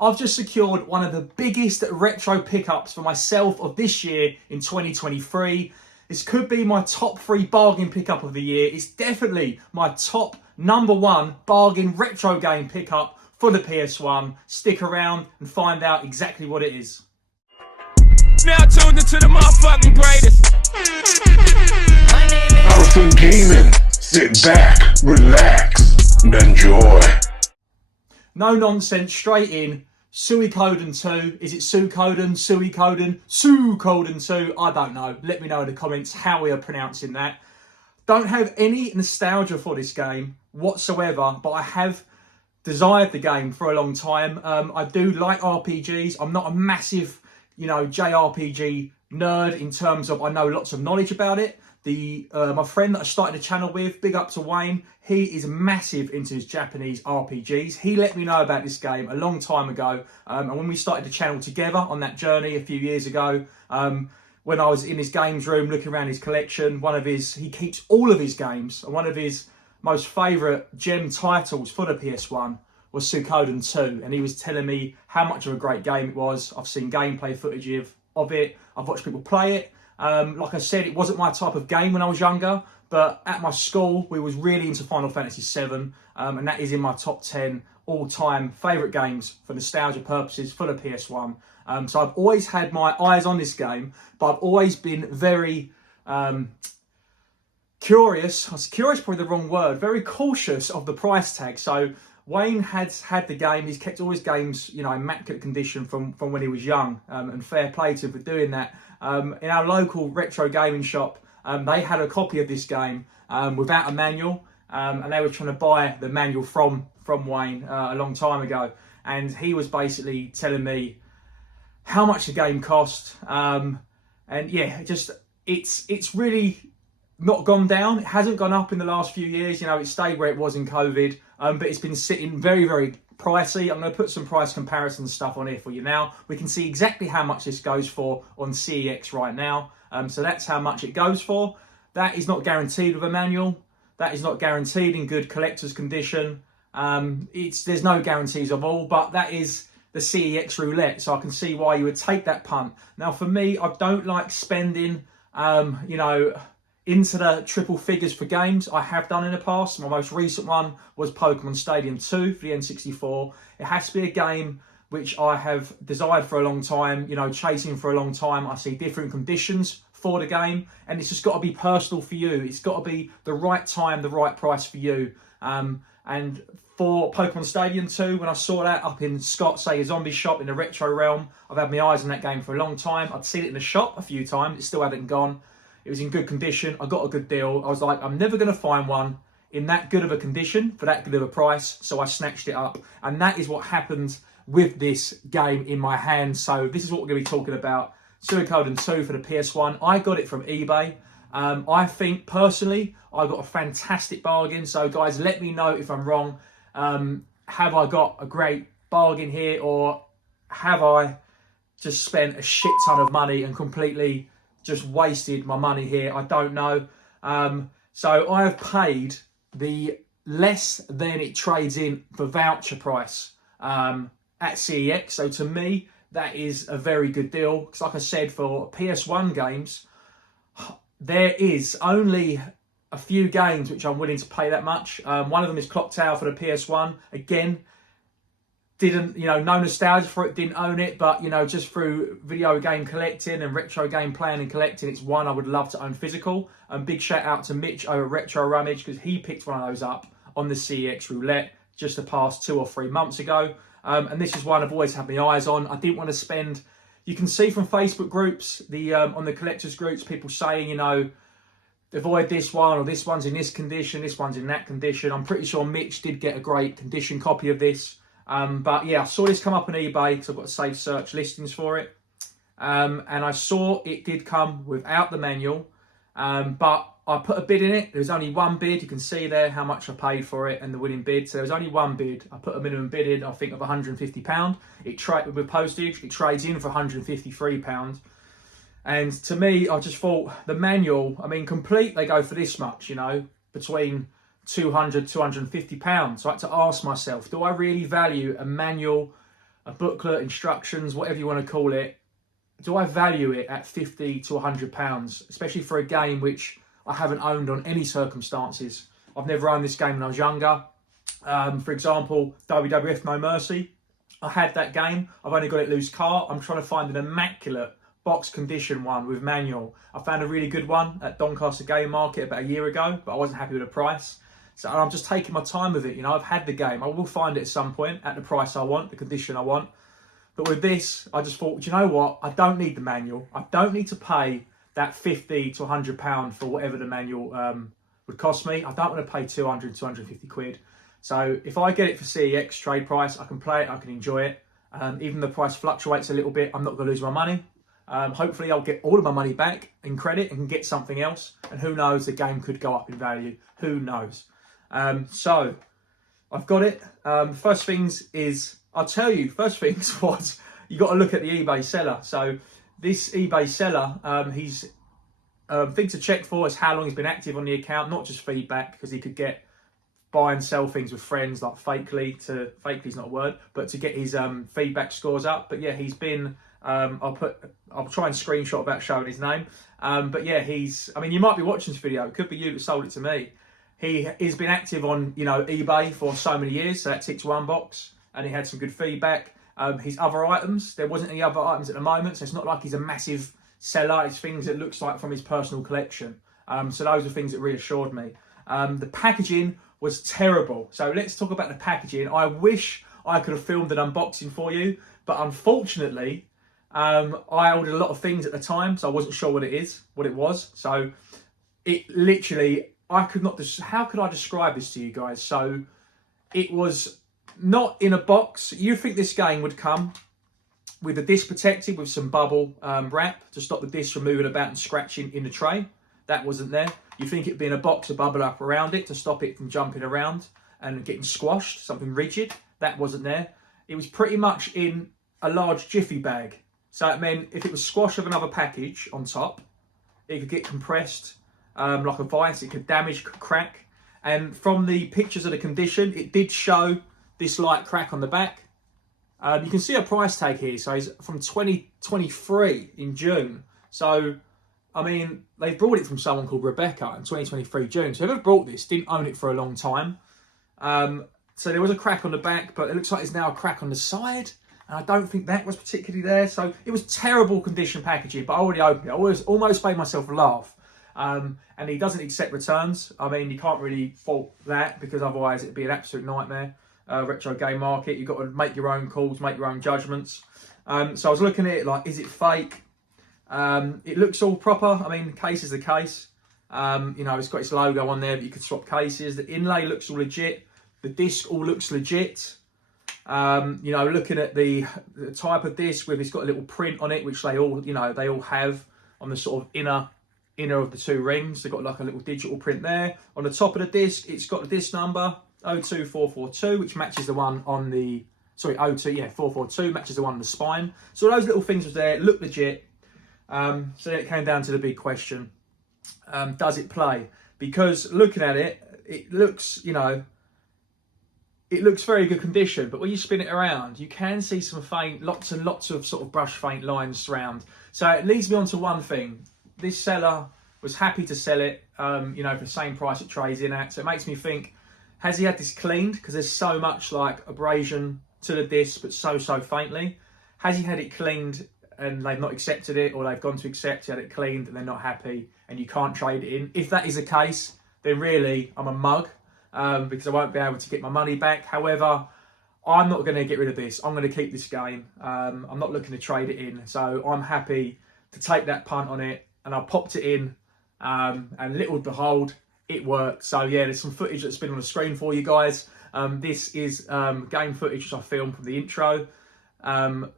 I've just secured one of the biggest retro pickups for myself of this year in 2023. This could be my top 3 bargain pickup of the year. It's definitely my top #1 bargain retro game pickup for the PS1. Stick around and find out exactly what it is. Now tuned into the motherfucking greatest. Powerful gaming. Sit back, relax, and enjoy. No nonsense, straight in. Suikoden 2. Is it Suikoden, Suikoden, Suikoden 2? I don't know. Let me know in the comments how we are pronouncing that. Don't have any nostalgia for this game whatsoever, but I have desired the game for a long time. I do like RPGs. I'm not a massive, JRPG nerd in terms of I know lots of knowledge about it. My friend that I started the channel with, big up to Wayne, he is massive into his Japanese RPGs. He let me know about this game a long time ago, and when we started the channel together on that journey a few years ago, when I was in his games room looking around his collection, he keeps all of his games, and one of his most favourite gem titles for the PS1 was Suikoden 2, and he was telling me how much of a great game it was. I've seen gameplay footage of it, I've watched people play it. Like I said, it wasn't my type of game when I was younger, but at my school, we was really into Final Fantasy VII, and that is in my top 10 all-time favourite games for nostalgia purposes for the PS1. So I've always had my eyes on this game, but I've always been very curious. Curious, probably the wrong word. Very cautious of the price tag. So Wayne has had the game. He's kept all his games, in immaculate condition from when he was young, and fair play to him for doing that. In our local retro gaming shop, they had a copy of this game without a manual, and they were trying to buy the manual from Wayne a long time ago. And he was basically telling me how much the game cost, and yeah, it's really not gone down. It hasn't gone up in the last few years. It stayed where it was in COVID, but it's been sitting very, very pricey. I'm going to put some price comparison stuff on here for you now. We can see exactly how much this goes for on CEX right now. So that's how much it goes for. That is not guaranteed with a manual. That is not guaranteed in good collector's condition. There's no guarantees of all, but that is the CEX roulette. So I can see why you would take that punt. Now for me, I don't like spending, into the triple figures for games. I have done in the past. My most recent one was Pokemon Stadium 2 for the N64. It has to be a game which I have desired for a long time, chasing for a long time. I see different conditions for the game, and it's just got to be personal for you. It's got to be the right time, the right price for you. And for Pokemon Stadium 2, when I saw that up in Scott, say a zombie shop in the retro realm, I've had my eyes on that game for a long time. I'd seen it in the shop a few times. It still hadn't gone. It was in good condition. I got a good deal. I was like, I'm never going to find one in that good of a condition for that good of a price. So I snatched it up. And that is what happened with this game in my hands. So this is what we're going to be talking about. Suikoden 2 for the PS1. I got it from eBay. I think, personally, I got a fantastic bargain. So, guys, let me know if I'm wrong. Have I got a great bargain here? Or have I just spent a shit ton of money and completely just wasted my money here? I don't know. So I have paid the less than it trades in for voucher price at CEX. So to me, that is a very good deal. Because like I said, for PS1 games, there is only a few games which I'm willing to pay that much. One of them is Clock Tower for the PS1. Again, didn't, no nostalgia for it, didn't own it, but, just through video game collecting and retro game playing and collecting, it's one I would love to own physical. And big shout out to Mitch over Retro Rummage, because he picked one of those up on the CEX roulette just the past 2 or 3 months ago. And this is one I've always had my eyes on. I didn't want to spend, you can see from Facebook groups, on the collectors groups, people saying, avoid this one, or this one's in this condition, this one's in that condition. I'm pretty sure Mitch did get a great condition copy of this. But yeah, I saw this come up on eBay because I've got safe search listings for it. And I saw it did come without the manual. But I put a bid in it. There was only one bid. You can see there how much I paid for it and the winning bid. So there was only one bid. I put a minimum bid in, I think, of £150. With postage, it trades in for £153. And to me, I just thought the manual, complete, they go for this much, between £200, £250. So I had to ask myself, do I really value a manual a booklet, instructions, whatever you want to call it, do I value it at £50 to £100, especially for a game which I haven't owned on any circumstances? I've never owned this game when I was younger. For example, WWF No Mercy. I had that game. I've only got it loose cart. I'm trying to find an immaculate box condition one with manual. I found a really good one at Doncaster Game Market about a year ago, but I wasn't happy with the price. So I'm just taking my time with it. You know, I've had the game. I will find it at some point at the price I want, the condition I want. But with this, I just thought, do you know what? I don't need the manual. I don't need to pay that £50 to £100 for whatever the manual would cost me. I don't want to pay 200, 250 quid. So if I get it for CEX trade price, I can play it, I can enjoy it. Even the price fluctuates a little bit, I'm not going to lose my money. Hopefully I'll get all of my money back in credit and get something else. And who knows, the game could go up in value. Who knows? So I've got it. First things was you got to look at the eBay seller. So this eBay seller, he's thing to check for is how long he's been active on the account, not just feedback, because he could get buy and sell things with friends like fakely's not a word, but to get his feedback scores up. But yeah, he's been I'll try and screenshot without showing his name. But yeah, you might be watching this video, it could be you that sold it to me. He's been active on, eBay for so many years, so that ticks one box, and he had some good feedback. His other items, there wasn't any other items at the moment, so it's not like he's a massive seller. It's things that looks like from his personal collection. So those are things that reassured me. The packaging was terrible. So let's talk about the packaging. I wish I could have filmed an unboxing for you, but unfortunately, I ordered a lot of things at the time, so I wasn't sure what it was. So it literally, how could I describe this to you guys? So it was not in a box. You think this game would come with the disc protected with some bubble wrap to stop the disc from moving about and scratching in the tray. That wasn't there. You think it'd be in a box of bubble wrap around it to stop it from jumping around and getting squashed, something rigid. That wasn't there. It was pretty much in a large jiffy bag. So it meant if it was squashed with another package on top, it could get compressed like a vice, it could damage, could crack. And from the pictures of the condition, it did show this light crack on the back. You can see a price tag here, so it's from 2023 in June. So, they brought it from someone called Rebecca in 2023 June. So whoever brought this didn't own it for a long time. So there was a crack on the back, but it looks like there's now a crack on the side. And I don't think that was particularly there. So it was terrible condition packaging, but I already opened it. I almost made myself laugh. And he doesn't accept returns. You can't really fault that because otherwise it'd be an absolute nightmare. Retro game market, you've got to make your own calls, make your own judgments. So I was looking at it like, is it fake? It looks all proper. Case is the case. It's got its logo on there, but you could swap cases. The inlay looks all legit. The disc all looks legit. Looking at the type of disc, where it's got a little print on it, which they all have on the sort of inner of the two rings. They've got like a little digital print there. On the top of the disc, it's got the disc number 02442, which matches the one on the 442 matches the one on the spine. So those little things was there, look legit. So then it came down to the big question: does it play? Because looking at it, it looks, it looks very good condition, but when you spin it around, you can see some lots and lots of sort of brush faint lines around. So it leads me on to one thing. This seller was happy to sell it, for the same price it trades in at. So it makes me think, has he had this cleaned? Because there's so much like abrasion to the disc, but so faintly. Has he had it cleaned and they've not accepted it, or they've gone to accept, he had it cleaned and they're not happy and you can't trade it in? If that is the case, then really I'm a mug, because I won't be able to get my money back. However, I'm not going to get rid of this. I'm going to keep this game. I'm not looking to trade it in. So I'm happy to take that punt on it, and I popped it in, and little behold, it worked. So yeah, there's some footage that's been on the screen for you guys. This is game footage which I filmed from the intro.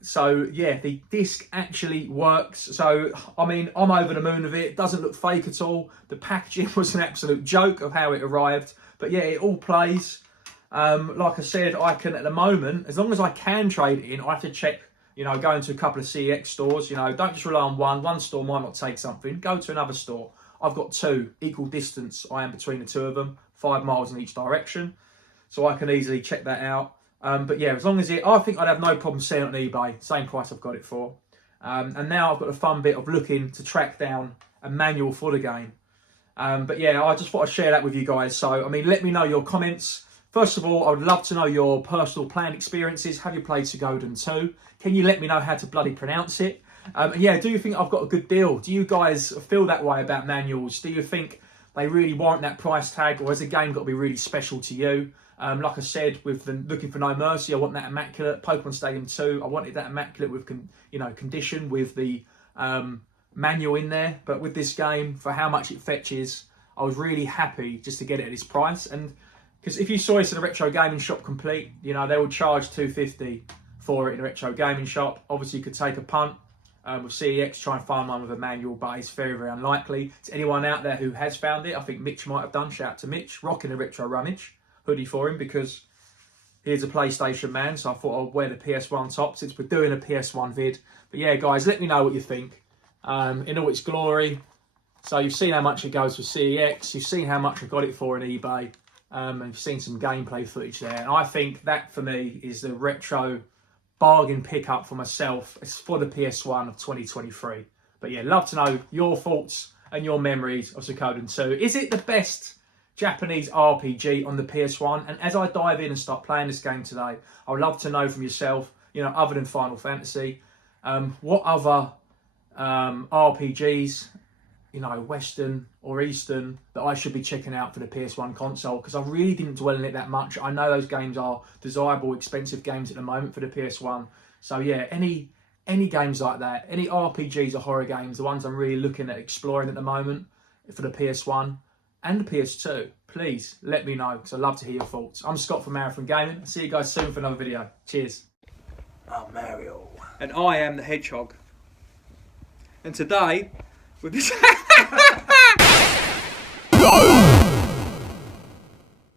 So yeah, the disc actually works. So I'm over the moon of it. It doesn't look fake at all. The packaging was an absolute joke of how it arrived, but yeah, it all plays. Like I said, I can at the moment, as long as I can trade it in, I have to check, go into a couple of CX stores. Don't just rely on one store might not take something. Go to another store. I've got two equal distance I am between the two of them, 5 miles in each direction, so I can easily check that out. But yeah, as long as I think I'd have no problem selling it on eBay, same price I've got it for. And now I've got the fun bit of looking to track down a manual for the game. But yeah, I just thought I'd share that with you guys. So, I mean, let me know your comments. First of all, I would love to know your personal playing experiences. Have you played Suikoden 2? Can you let me know how to bloody pronounce it? And yeah, do you think I've got a good deal? Do you guys feel that way about manuals? Do you think they really warrant that price tag, or has the game got to be really special to you? Like I said, with the Looking for No Mercy, I want that immaculate. Pokemon Stadium 2, I wanted that immaculate with condition with the manual in there. But with this game, for how much it fetches, I was really happy just to get it at this price. And because if you saw this in a retro gaming shop complete, you know, they would charge $250 for it in a retro gaming shop. Obviously, you could take a punt with CEX, try and find one with a manual, but it's very, very unlikely. To anyone out there who has found it, I think Mitch might have done. Shout out to Mitch, rocking a retro rummage hoodie for him because he's a PlayStation man. So I thought I'd wear the PS1 top since we're doing a PS1 vid. But yeah, guys, let me know what you think in all its glory. So you've seen how much it goes for CEX. You've seen how much I got it for on eBay. And you've seen some gameplay footage there. And I think that, for me, is the retro bargain pickup for myself. It's for the PS1 of 2023. But yeah, love to know your thoughts and your memories of Suikoden 2. Is it the best Japanese RPG on the PS1? And as I dive in and start playing this game today, I would love to know from yourself, you know, other than Final Fantasy, what other RPGs, you know, Western or Eastern, that I should be checking out for the PS1 console, because I really didn't dwell in it that much. I know those games are desirable, expensive games at the moment for the PS1. So yeah, any games like that, any RPGs or horror games, the ones I'm really looking at exploring at the moment for the PS1 and the PS2, please let me know, because I'd love to hear your thoughts. I'm Scott from Marathon Gaming. I'll see you guys soon for another video. Cheers. I'm Mario. And I am the Hedgehog. And today, with this...